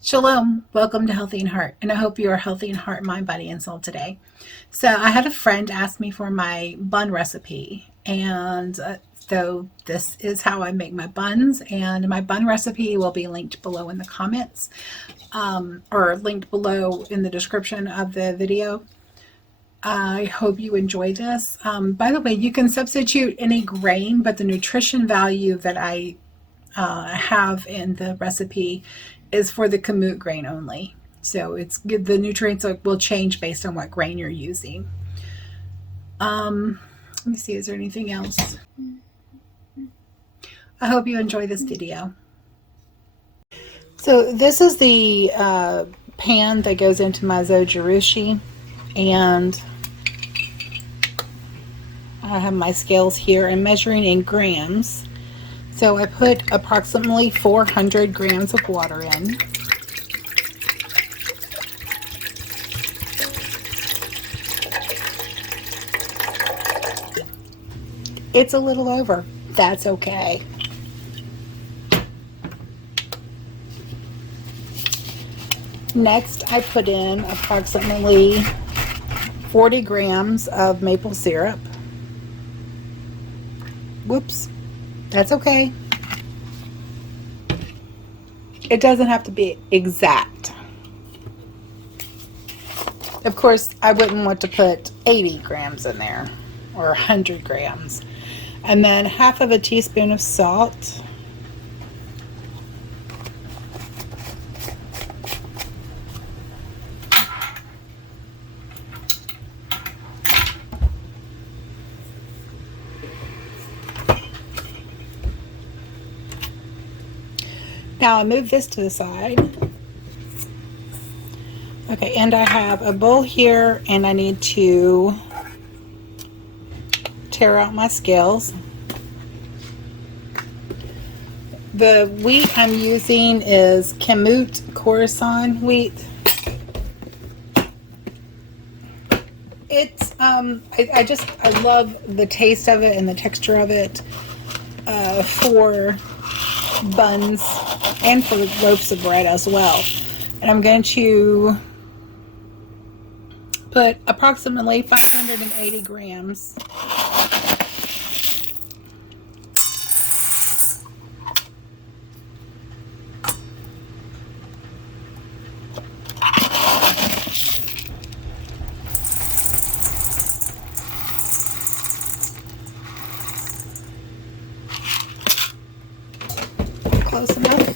Shalom, welcome to Healthy in Heart, and I hope you are healthy in heart, mind, body, and soul today. So I had a friend ask me for my bun recipe, and so this is how I make my buns, and my bun recipe will be linked below in the comments, or linked below in the description of the video. I hope you enjoy this. By the way, you can substitute any grain, but the nutrition value that I have in the recipe is for the kamut grain only. So it's good. The nutrients will change based on what grain you're using. Let me see, is there anything else? I hope you enjoy this video. So this is the pan that goes into my zojirushi, and I have my scales here. I'm measuring in grams. So I put approximately 400 grams of water in. It's a little over. That's okay. Next, I put in approximately 40 grams of maple syrup. Whoops. That's okay. It doesn't have to be exact. Of course, I wouldn't want to put 80 grams in there or 100 grams. And then half of a teaspoon of salt. Now I move this to the side. Okay, and I have a bowl here, and I need to tear out my scales. The wheat I'm using is kamut Khorasan wheat. It's I love the taste of it and the texture of it for buns and for loaves of bread as well. And I'm going to put approximately 580 grams close enough.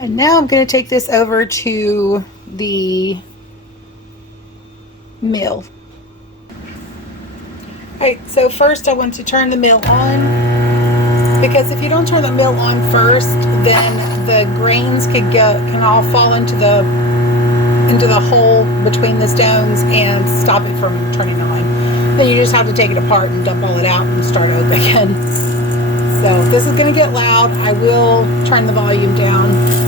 And now I'm going to take this over to the mill. Alright, so first I want to turn the mill on, because if you don't turn the mill on first, then the grains can all fall into the hole between the stones and stop it from turning on. Then you just have to take it apart and dump all it out and start over again. So if this is going to get loud, I will turn the volume down.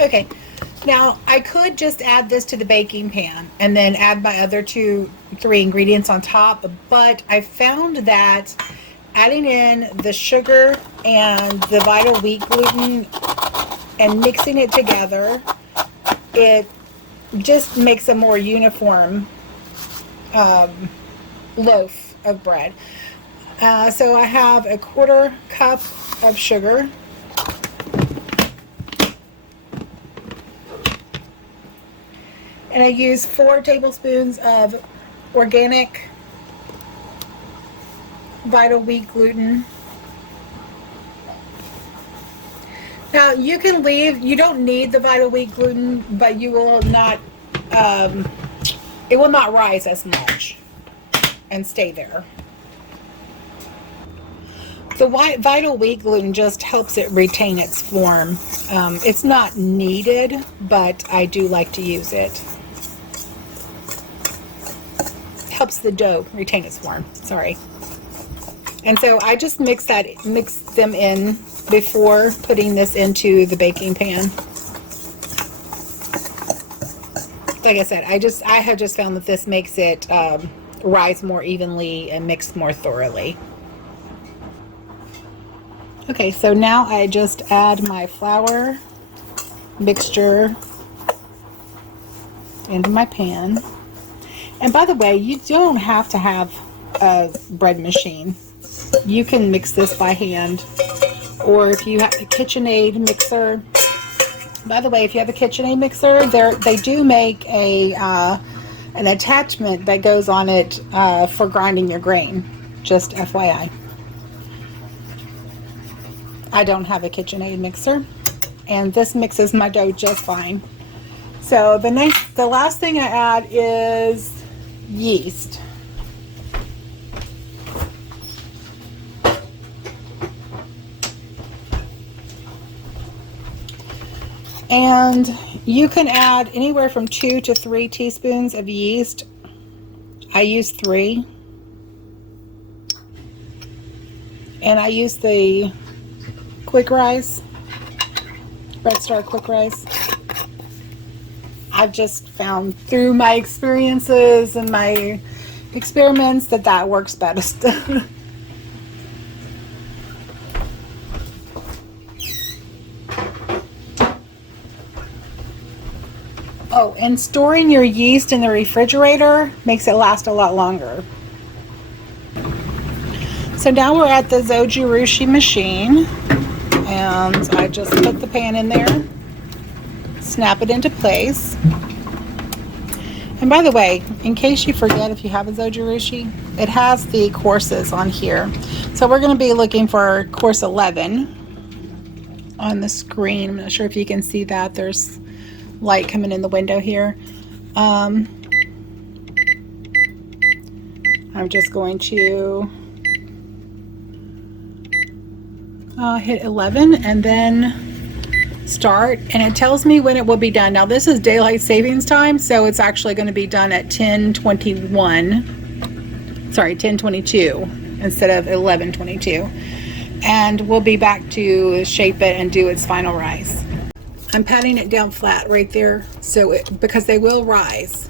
Okay, now I could just add this to the baking pan and then add my other two 3 ingredients on top, but I found that adding in the sugar and the vital wheat gluten and mixing it together, it just makes a more uniform loaf of bread. So I have a 1/4 cup of sugar, and I use 4 tablespoons of organic vital wheat gluten. Now you can leave, you don't need the vital wheat gluten, but you will not, it will not rise as much and stay there. The vital wheat gluten just helps it retain its form. It's not needed, but I do like to use it. Helps the dough retain its form, sorry. And so I just mix them in before putting this into the baking pan. Like I said, I have just found that this makes it rise more evenly and mix more thoroughly. Okay, so now I just add my flour mixture into my pan. And by the way, you don't have to have a bread machine. You can mix this by hand, or if you have a KitchenAid mixer. By the way, if you have a KitchenAid mixer, they do make an attachment that goes on it for grinding your grain. Just FYI. I don't have a KitchenAid mixer, and this mixes my dough just fine. So the last thing I add is yeast. And you can add anywhere from 2 to 3 teaspoons of yeast. I use 3. And I use the quick rise, Red Star quick rise. I've just found through my experiences and my experiments that works best. Oh, and storing your yeast in the refrigerator makes it last a lot longer. So now we're at the Zojirushi machine, and I just put the pan in there, snap it into place. And by the way, in case you forget, if you have a Zojirushi, it has the courses on here. So we're going to be looking for course 11 on the screen. I'm not sure if you can see that. There's light coming in the window here. I'm just going to hit 11 and then start, and it tells me when it will be done. Now this is daylight savings time, so it's actually going to be done at 10:22 instead of 11:22, and we'll be back to shape it and do its final rise. I'm patting it down flat right there, so because they will rise.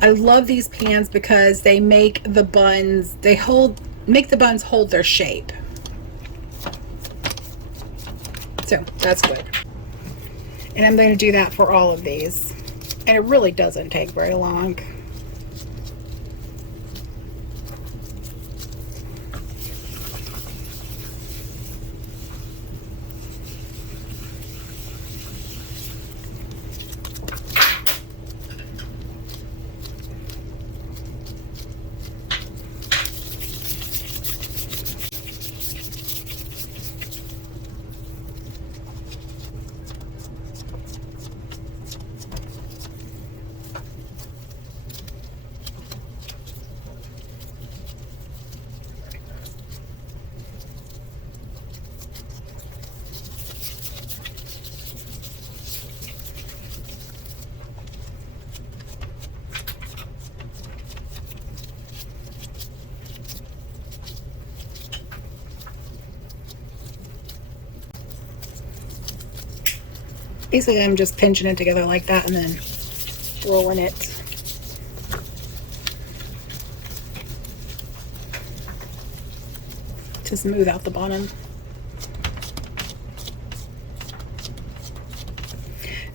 I love these pans because they make the buns, make the buns hold their shape. So that's good. And I'm going to do that for all of these. And it really doesn't take very long. Basically, I'm just pinching it together like that and then rolling it. to smooth out the bottom.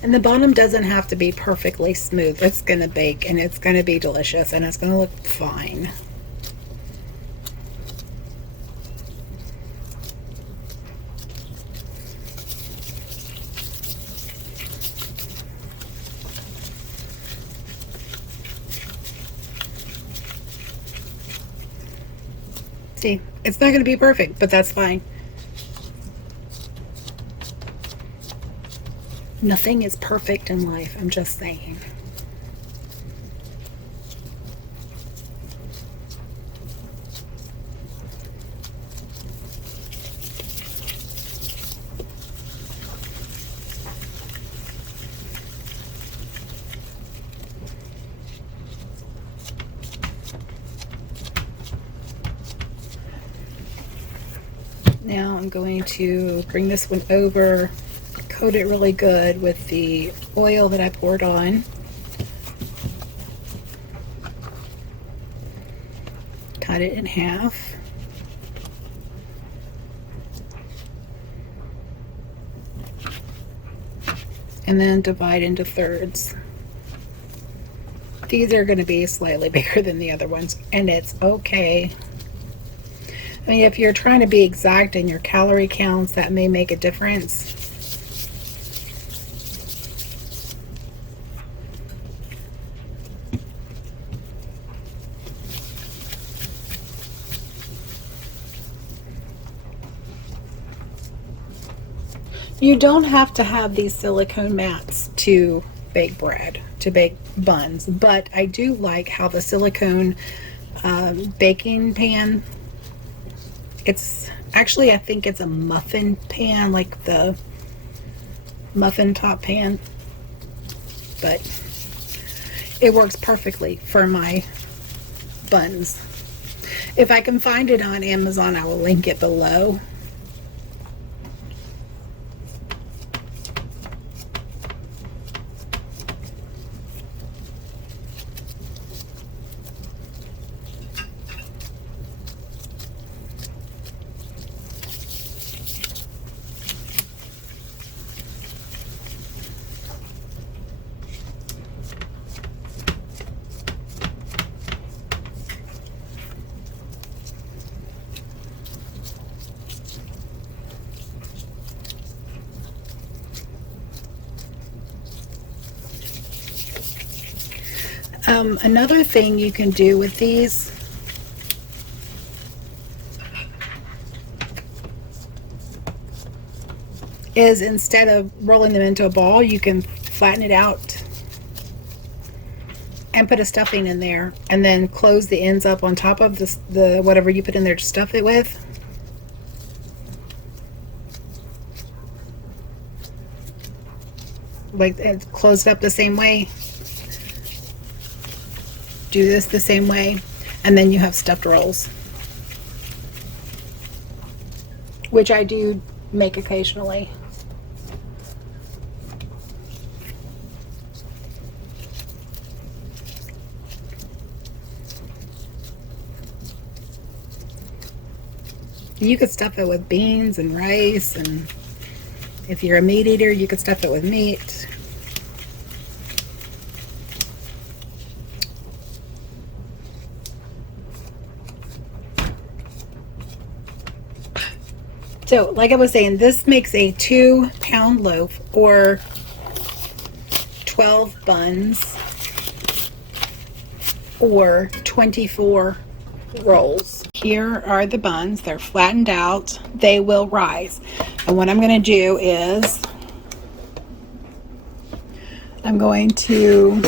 And the bottom doesn't have to be perfectly smooth. It's going to bake and it's going to be delicious and it's going to look fine. See, it's not going to be perfect, but that's fine. Nothing is perfect in life, I'm just saying. Now I'm going to bring this one over, coat it really good with the oil that I poured on. Cut it in half. And then divide into thirds. These are going to be slightly bigger than the other ones, and it's okay. I mean, if you're trying to be exact in your calorie counts, that may make a difference. You don't have to have these silicone mats to bake bread, to bake buns, but I do like how the silicone baking pan, it's actually, I think it's a muffin pan, like the muffin top pan, but it works perfectly for my buns. If I can find it on Amazon, I will link it below. Another thing you can do with these is, instead of rolling them into a ball, you can flatten it out and put a stuffing in there, and then close the ends up on top of the whatever you put in there to stuff it with. Like, it's closed up the same way. Do this the same way, and then you have stuffed rolls, which I do make occasionally. You could stuff it with beans and rice, and if you're a meat eater, you could stuff it with meat. So, like I was saying, this makes a 2-pound loaf, or 12 buns, or 24 rolls. Here are the buns. They're flattened out. They will rise. And what I'm going to do is I'm going to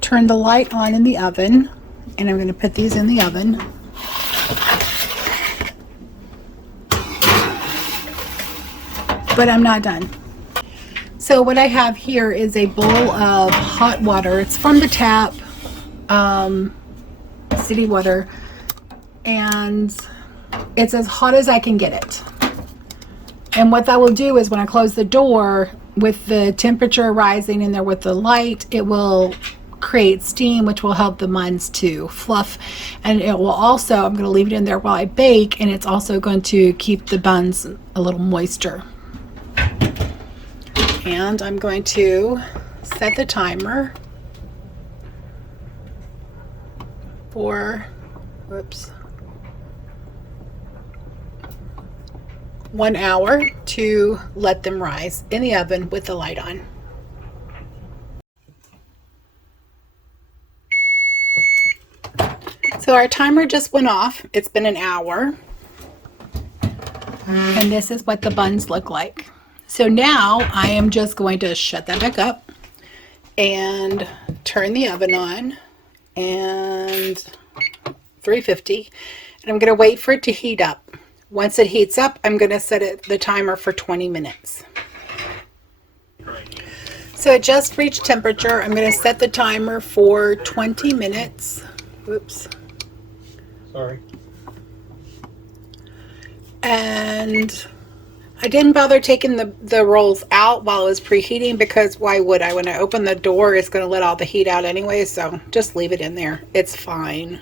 turn the light on in the oven, and I'm going to put these in the oven. But I'm not done. So what I have here is a bowl of hot water. It's from the tap, city water, and it's as hot as I can get it. And what that will do is, when I close the door, with the temperature rising in there with the light, it will create steam, which will help the buns to fluff. And it will also, I'm going to leave it in there while I bake, and it's also going to keep the buns a little moister. And I'm going to set the timer for, whoops, 1 hour to let them rise in the oven with the light on. So our timer just went off. It's been an hour. And this is what the buns look like. So now I am just going to shut that back up and turn the oven on, and 350, and I'm going to wait for it to heat up. Once it heats up, I'm going to set the timer for 20 minutes. So it just reached temperature. I'm going to set the timer for 20 minutes. Oops. Sorry. And I didn't bother taking the rolls out while it was preheating, because why would I? When I open the door, it's going to let all the heat out anyway, so just leave it in there. It's fine.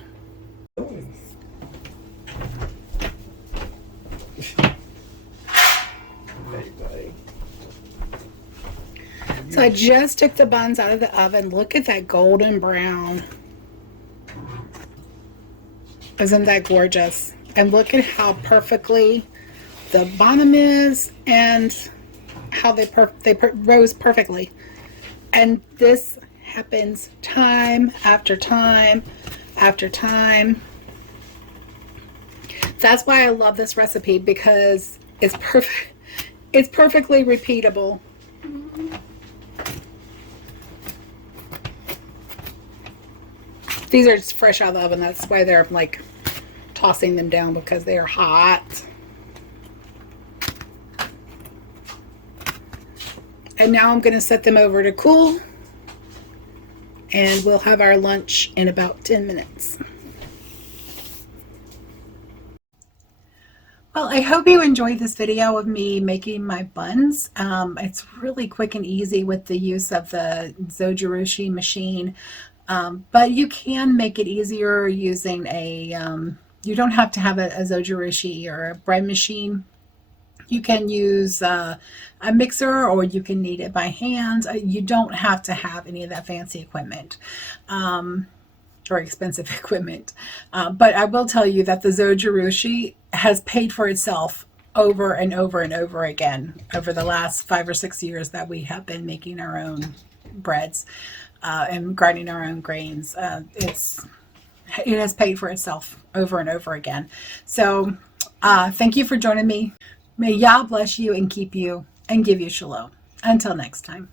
So I just took the buns out of the oven. Look at that golden brown. Isn't that gorgeous? And look at how perfectly the bottom is, and how they rose perfectly. And this happens time after time after time. That's why I love this recipe, because it's perfect. It's perfectly repeatable. These are just fresh out of the oven. That's why they're like tossing them down, because they are hot. And now I'm going to set them over to cool, and we'll have our lunch in about 10 minutes. Well, I hope you enjoyed this video of me making my buns. It's really quick and easy with the use of the zojirushi machine, but you can make it easier using you don't have to have a zojirushi or a bread machine. You can use a mixer, or you can knead it by hand. You don't have to have any of that fancy equipment or expensive equipment. But I will tell you that the zojirushi has paid for itself over and over and over again over the last 5 or 6 years that we have been making our own breads and grinding our own grains. It has paid for itself over and over again. So thank you for joining me. May Yah bless you and keep you and give you shalom. Until next time.